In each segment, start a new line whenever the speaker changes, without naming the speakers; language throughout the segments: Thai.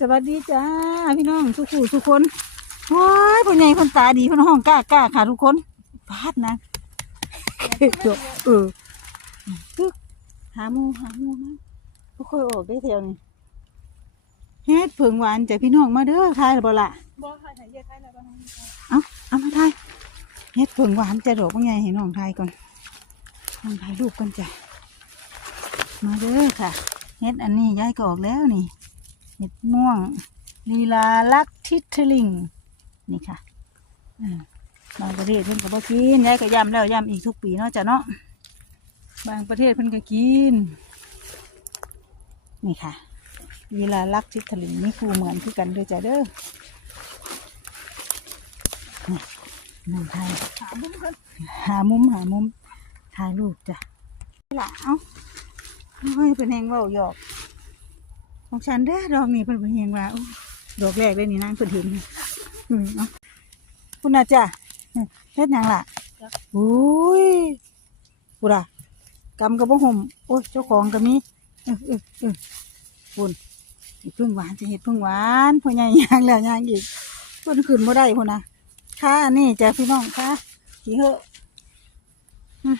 สวัสดีจ้าพี่น้องทุกผู้ทุกคนว้ายพ่อใหญ่คนตาดีพ่นห้องกล้ากล้าค่ะทุกคนพลาดนะจบเออตึกหาหมูหาหมูนะบ่ค่อยออกได้แถวนี้เฮ็ดเผิงหวานจ้ะพี่น้องมาเด้อทายหรือเปล่าล่ะ
บ่ค่ะถ่ายเยอะถ่ายแล้วบ่
เอาเอามาทายเฮ็ดเผิงหวานจะดอกว่าไงให้น้องทายก่อนน้องทายรูปก่อนจ้ะมาเด้อค่ะเฮ็ดอันนี้ย้ายก็ออกแล้วนี่ เฮ็ดม่วง ลีลาลักทิทลิง นี่ค่ะบางประเทศเพิ่นก็บ่กินย้ายก็ย้ำแล้วย้ำอีกทุกปีเนาะจ้ะเนาะ บางประเทศเพิ่นก็กิน นี่ค่ะลีลาลักทิทลิงนี่คู่เหมือนคือกันเด้อจ้ะเด้อนั่งถ่ายหามุมหามุมถ่ายรูปจ้ะนี่ล่ะเอ้าเฮ้ยเป็นแหงเว่าหยอก ของฉันเด้อดอกนี้เป็นเป็นแหงว่าอู้ดอกแรกเลยนี่นางเพิ่นเห็นอืมเนาะคุณน่ะจ้ะเฮ็ดหยังล่ะอุ้ยกูล่ะกำกับบ่ห่มโอ้ยเจ้าของก็มีเออเออเออคุณอีพึ่งหวานจะเห็ดพึ่งหวานพ่อใหญ่ย่างแล้วย่างอีกเพิ่นขึ้นบ่ได้พุ่นน่ะค่ะอันนี้จ้ะพี่น้องค่ะขี่เหอะอืม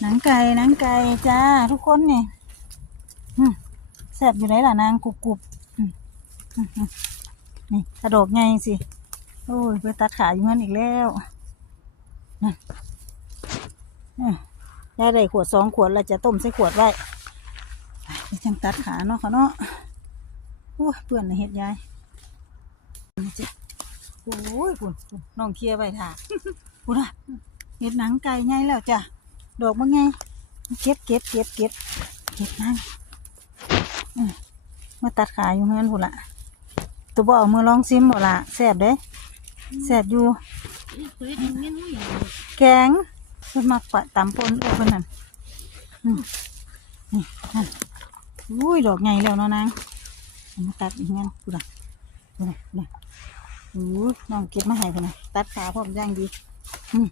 หนังไก่หนังไก่จ้าทุกคนเนี่ยอืม แซ่บอยู่ไหนล่ะนางกรุบกรุบนี่กระโดดไงสิโอ้ยไปตัดขาอยู่นั่นอีกแล้วนั่นอืมได้ได้ขวดสองขวดแล้วจะต้มใส่ขวดไว้ไปจังตัดขาเนาะค่ะเนาะโอ้ยเปื่อนเลยเฮ็ดยายโอ้ยคุณน้องเคลียร์ไว้ท่าคุณอะเห็ดหนังไก่ไงแล้วจ้ะดอกมันไงเก็บเก็บเก็บเก็บเก็บนั่ง มาตัดขาอยู่เงินพุ่นละตัวบ่เอามือลองซิมบ่ละแสบเด้แสบอยู่
เคยกินมนูอย่าง
แกงเพิ่นมักปะตำปนเออเพิ่นนั่นนี่นั่นอุ้ยดอกใหญ่แล้วเนาะนางมาตัดอีกงั้นคุณอะคุณอะคุณอะโอ้ยน้องเก็บมาให้คนนะตัดขาพร้อมย่างดีอืม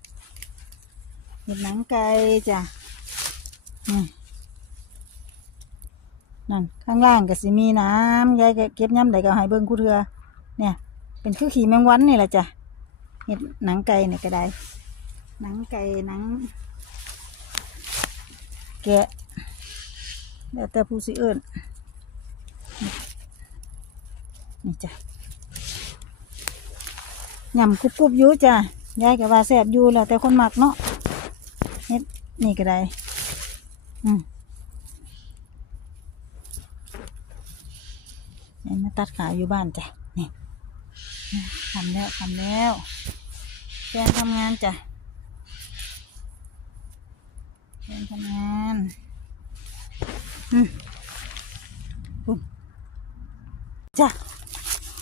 เห็ดหนังไก่จ้ะนี่ นั่นข้างล่างก็สิมีน้ำยายก็เก็บย้ำใดก็ให้เบิ่งกูเถือเนี่ย เป็นคือขี่แมงวันนี่แหละจ้ะเห็ดหนังไก่เนี่ยก็ได้ หนังไก่หนัง แกะแล้วแต่ผู้สิเอิญนี่จ้ะยำกรุบกรุบๆอยู่จ้ะยายก็ว่าแซ่บอยู่แล้วแต่คนมักเนาะเฮ็ดนี่ก็ได้ อืม มาตัดขาอยู่บ้านจ้ะนี่ทำแล้วทำแล้วแฟนทำงานจ้ะแฟนทำงานอืมปุ๊บจ้ะ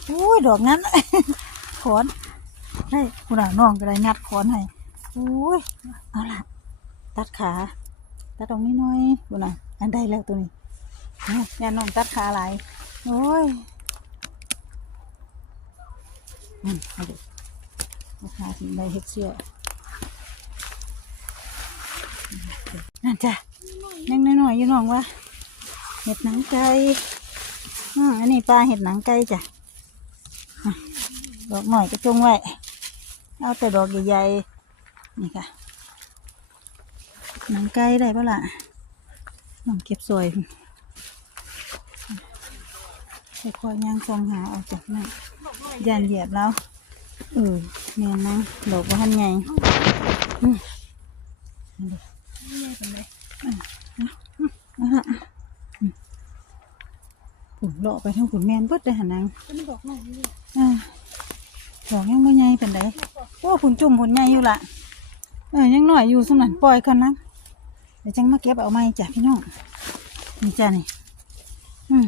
โอ้ยดอกนั้นขอนได้คุณอาน้องก็ได้งัดขอนให้โอ้ยเอาล่ะ ตัดขาตัดตรงนี้หน่อยคุณอาอันได้แล้วตัวนี้เอาอย่าน้องตัดขาหลาย โอ้ยนั่นเอาดิราคาถึงได้เฮ็ดเสื้อนั่นจ้ะยังน้อยๆอยู่น้องวะเห็ดหนังไก่ออันนี้ปลาเห็ดหนังไก่จ้ะดอกหน่อยก็จงไว้เอาแต่ดอกใหญ่ๆนี่ค่ะหนังไก่ได้ปะล่ะน้องเก็บสวย ค่อยๆย่างซองหาออกจากนั่นยันเหยียบแล้วเออเนียนนะดอกว่าหันใหญ่อืม
นี้เป็นไร
เอาละอืมผุนเลาะไปทั้งผุนแมนเบิดได้หันนาง
บอกหน่อยนี่
อ่าดอกยังไม่ใหญ่เป็นไดโอ้ผุนจุ่มผุนใหญ่อยู่ละเออยังหน่อยอยู่สำนันปล่อยกันนะเดี๋ยวจังมาเก็บเอาไม้จ้ะพี่น้องนี่จ้ะนี่อืม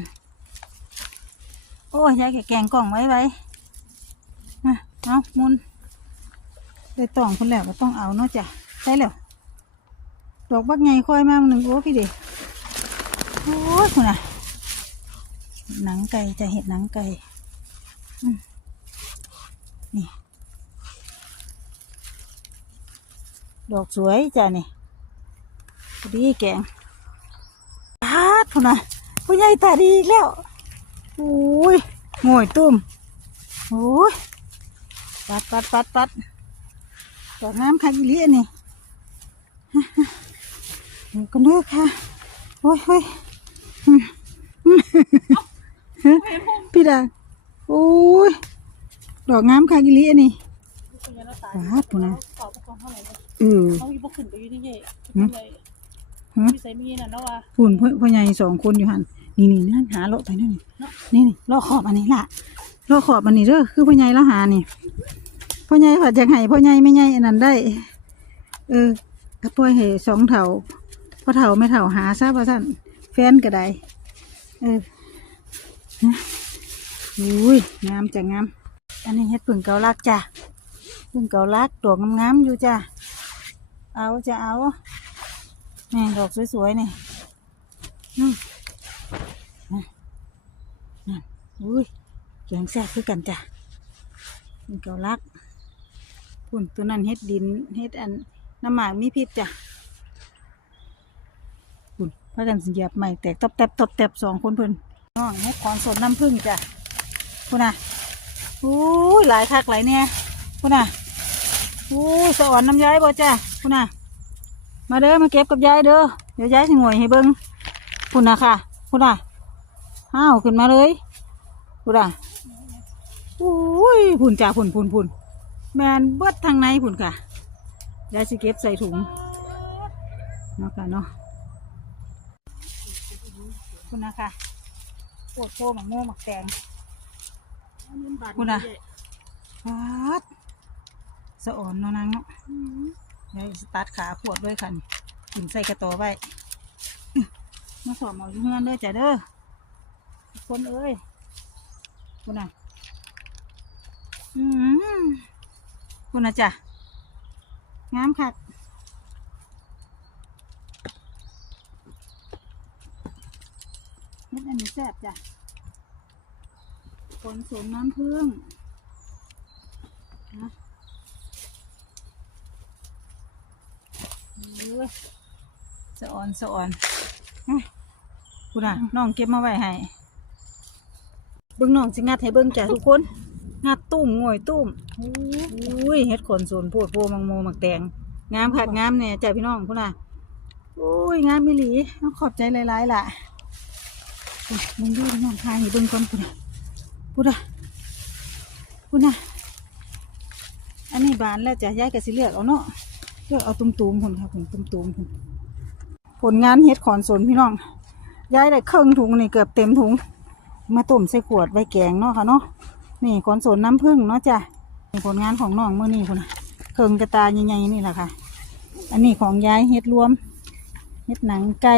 โอ้ยยายแกแกงกล่องไว้ไว้เอามุนได้ต้องคนแล้วก็ต้องเอาเนาะจ้ะใช่แล้วดอกบักใหญ่ค่อยมาหนึ่งโอ้พี่เด็โอ้ยคุณน่ะหนังไก่จะเห็ดหนังไก่นี่ ดอกสวยจ้ะนี่ดีแกงพาดพุ่นนะผู้ใหญ่ตาดีแล้ว อ้ยโง่อยตุ้มโอ้ยปัดปัดปัดปัดดอกน้ำค่ะอีเลียนี่เดี๋ยวกันเด้อค่ะ โอ้ยโอ้ยอืมอืมพี่ดาโอ้ย ดอกงามค่ะอีเลียนี่
เป็นยังไงตาย
ว้าวปุ่นนะ
ตอบประกอบเท่าไหร่เนี่ย
เออ
เขาอีบ่ขึ้นไปอยู่ที่นี่
หืม
เลย
ฮะ
มีใส่มีน่ะเนาะว่า
หุ่นพ่อพ่อใหญ่สองคนอยู่หัน นี่นี่นั่นหาโลไปนั่นนี่นี่นี่ล่อขอบอันนี้ล่ะล่อขอบอันนี้เด้อคือพ่อใหญ่ล้วหานี่พ่อใหญ่ผัดจากไห้พ่อใหญ่ไม่ใหญ่อันนั้นได้ เออก็ปล่อยให้สองเถาพ่อเถาไม่เถาหาซะว่าสั่นแฟนก็ได้เออนะอุ้ยงามจ้ะงามอันนี้เฮ็ดผึ่งเกาลักจ้ะผึ่งเกาลักดอกงามๆอยู่จ้ะเอาจะเอานี่ดอกสวยๆนี่อืมนนั่น อุ้ยแกงแซ่บคือกันจ้ะเป็นเกาลักปุ่นตัวนั้นเฮ็ดดินเฮ็ดอันน้ำหมากมีพิษจ้ะปุ่นพากันสิเหยียบใหม่แตกตบแตบตบแตบสองคนเพิ่นน้องเฮ็ดของสดน้ำผึ้งจ้ะพุ่นน่ะอุ้ยหลายคักหลายเนี่ยพุ่นน่ะอุ้ยสะอ่อนน้ำย้ายบ่จ้ะพุ่นน่ะมาเด้อมาเก็บกับยายเด้อเดี๋ยวยายสิงวยให้เบิ้งพุ่นนะค่ะพุ่นน่ะอ้าวขึ้นมาเลย พุ่นน่ะอุ้ยพุ่นจ้าพุ่นพุ่นพุ่นแมนเบิดทางในพุ่นค่ะยายสิเก็บใส่ถุงเนาะค่ะเนาะพุ่นะค่ะโคตรโคหมักโม่หมักแตงคุณน่ะวัดสะอ่อนเนาะนางเนาะเดี๋ยสตาร์ทขาปวดด้วยค่ะนี่กินใส่กระตอไว้มาสอบเอาอยู่เงินเด้อจ้ะเด้อคนเอ้ย คุณน่ะอืมคุณน่ะจ้ะงามค่ะเม็ดอันนี้แซ่บจ้ะผลสมน้ำผึ้งนะสะอ่อนสะอ่อนอื้อกูน่ะน้องเก็บมาไว้ให้ เบิ้งน้องสิงัดให้เบิ้งจ้ะทุกคน งัดตุ้มงวยตุ้มอุ้ยเฮ็ดขนส่วนโพดโพมังโมมักแตงงามคักงามเนี่ยจ้ะพี่น้องคุณน่ะอุ้ยงามมิลีต้องขอบใจหลายๆล่ะอุ๊ยมึงดูน้องทายให้เบิ้งก่อนกูน่ะกูน่ะกูน่ะอันนี้บานแล้วจ้ะยายก็สิเลือกเอาเนาะเลือกเอาตุ้มๆคนค่ะผมตุ้มๆคนผลงานเฮ็ดขอนสนพี่น้องย้ายได้ครึ่งถุงนี่เกือบเต็มถุง มาต้มใส่ขวดไว้แกงเนาะค่ะเนาะนี่ขอนสนน้ำผึ้งเนาะจ้ะนี่ผลงานของน้องเมื่อนี้คนน่ะเครื่องกระตาใหญ่ๆนี่แหละค่ะ อันนี้ของยายเฮ็ดรวมเฮ็ดหนังไก่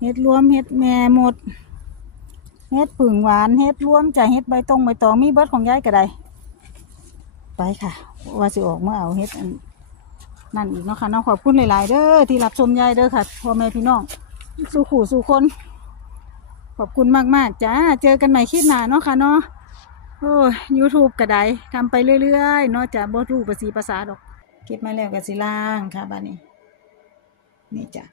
เฮ็ดรวมเฮ็ดแม่หมดเฮ็ดผึ่งหวานเฮ็ดรวมจะเฮ็ดใบตองใบตองมีเบิดของยายก็ได้ไปค่ะ ว่าสิออกเมาเอาเฮ็ดนั่นอีกเนาะค่ะเนาะขอบคุณหลายๆเด้อที่รับชมยายเด้อค่ะพ่อแม่พี่น้อง สู่ขู่สู่คน ขอบคุณมาก ๆ จ้า เจอกันใหม่คลิปหน้าเนาะค่ะเนาะโอ้ยูทูบกระไดทำไปเรื่อยๆเนาะจ้ะบ่รู้ภาษีภาษาดอก เก็บมาแล้วก็สิล่างค่ะบ้านนี้ นี่จ้ะ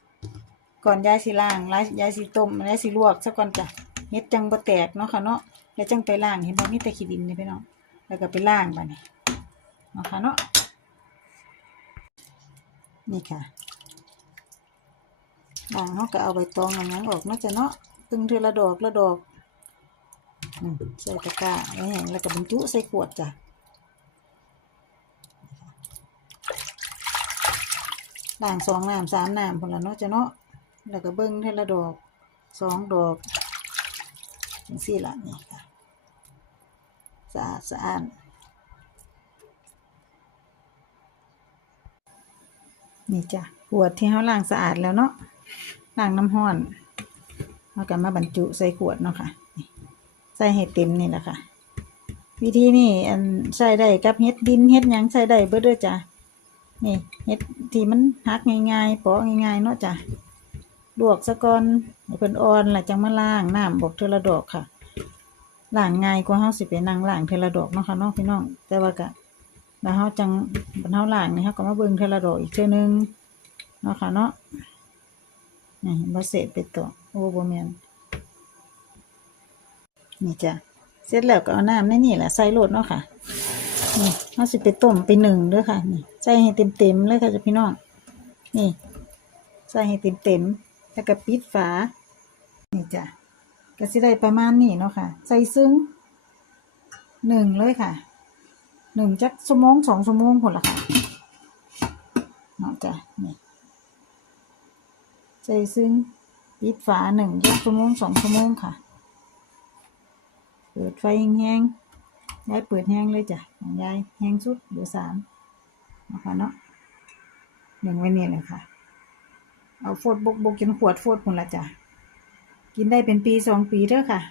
ก่อนย้ายสิล่างยายยายสิต้มย้ายสิลวกซะก่อนจ้ะเฮ็ดจังบ่แตกเนาะค่ะเนาะแล้วจังไปล่างเห็นบ่มีแต่ขี้ดินนี่พี่น้องแล้วก็ไปล่างบ้านนี้เนาะค่ะเนาะนี่ค่ะด่างเขาก็เอาใบตองอย่างนั้นออกเนาะจ้ะเนาะ ตึงเทอละดอกละดอกอใส่ตะกร้าไว้แห้งแล้วก็บรรจุใส่ขวดจ้ะด่างสองน้ำสามน้ำพนละเนาะจ้ะเนาะแล้วก็เบิ้งเทอละดอกสองดอกจังสี่ละนี่ค่ะสะอาดสะอาดนี่จ้ะขวดที่เขาล้างสะอาดแล้วเนาะล้างน้ำห้อน เขาก็มาบรรจุใส่ขวดเนาะค่ะใส่ให้เต็มนี่แหละค่ะ วิธีนี่อันใส่ได้กับเฮ็ดดินเฮ็ดหยังใส่ได้เบิดด้อจ้ะนี่เฮ็ดที่มันหักง่ายๆปอกง่ายๆเนาะจ้ะลวกซะก่อนให้เพิ่นอ่อนแล้วจังมาล้างน้ำบอกเทอละดอกค่ะล้างง่ายกว่าเฮาสิไปนั่งล้างเทอละดอกเนาะค่ะเนาะพี่น้องแต่ว่าก็แล้วเขาจังบรรเทาล่างนี่เขาก็มาเบิ่งเทอละดอกอีกเทื่อนึงเนาะค่ะเนาะนี่บ่เสร็จไปต่อ โอ้บ่แมนนี่จ้ะเสร็จแล้วก็เอาน้ำในนี่แหละใส่โลดเนาะค่ะนี่เอาสิไปต้มไปหนึ่งเด้อค่ะนี่ใส่ให้เต็มๆเลยค่ะจ้ะพี่น้องนี่ ใส่ให้เต็มๆแล้วก็ปิดฝา นี่จ้ะก็สิได้ประมาณนี้เนาะค่ะ ใส่ซึ้งหนึ่งเลยค่ะหนึ่งจักชั่วโมงสองชั่วโมงคนละค่ะเนาะจ้ะนี่ใส่ซึ้ง ปิดฝาหนึ่งจักชั่วโมงสองชั่วโมงค่ะ เปิดไฟแห้งๆยายเปิดแห้งเลยจ้ะของยายแห้งสุดเบอร์สามนะคะเนาะหนึ่งไว้นี่เลยค่ะ เอาโฟดบกบกจนขวดโฟดคนละจ้ะ กินได้เป็นปีสองปีเด้อค่ะ